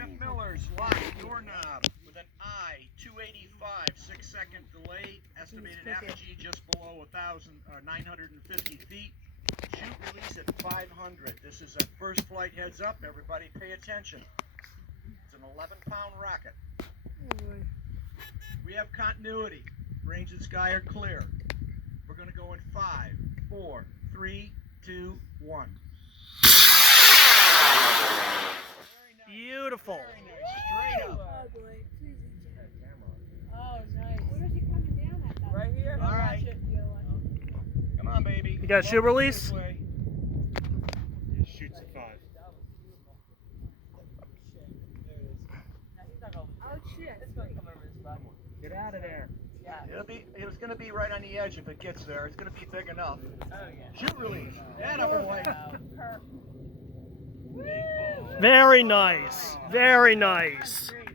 Jeff Miller's LOC Doorknob with an I-285 6-second delay, estimated apogee just below 950 feet. Shoot release at 500. This is a first flight heads up. Everybody pay attention. It's an 11-pound rocket. Oh boy. We have continuity. Range and sky are clear. We're going to go in 5, 4, 3, 2, 1. Beautiful. Very nice. Straight up. Oh boy. Please oh, nice. Where is it coming down at though? Right here. All right. Watch it. Yeah, watch it. Come on, baby. You got shoot release? This way. It shoots at 5. Oh shit. Get out of there. It's going to be right on the edge if it gets there. It's going to be big enough. Oh yeah. Shoot release. And up away. Very nice. Very nice. Great.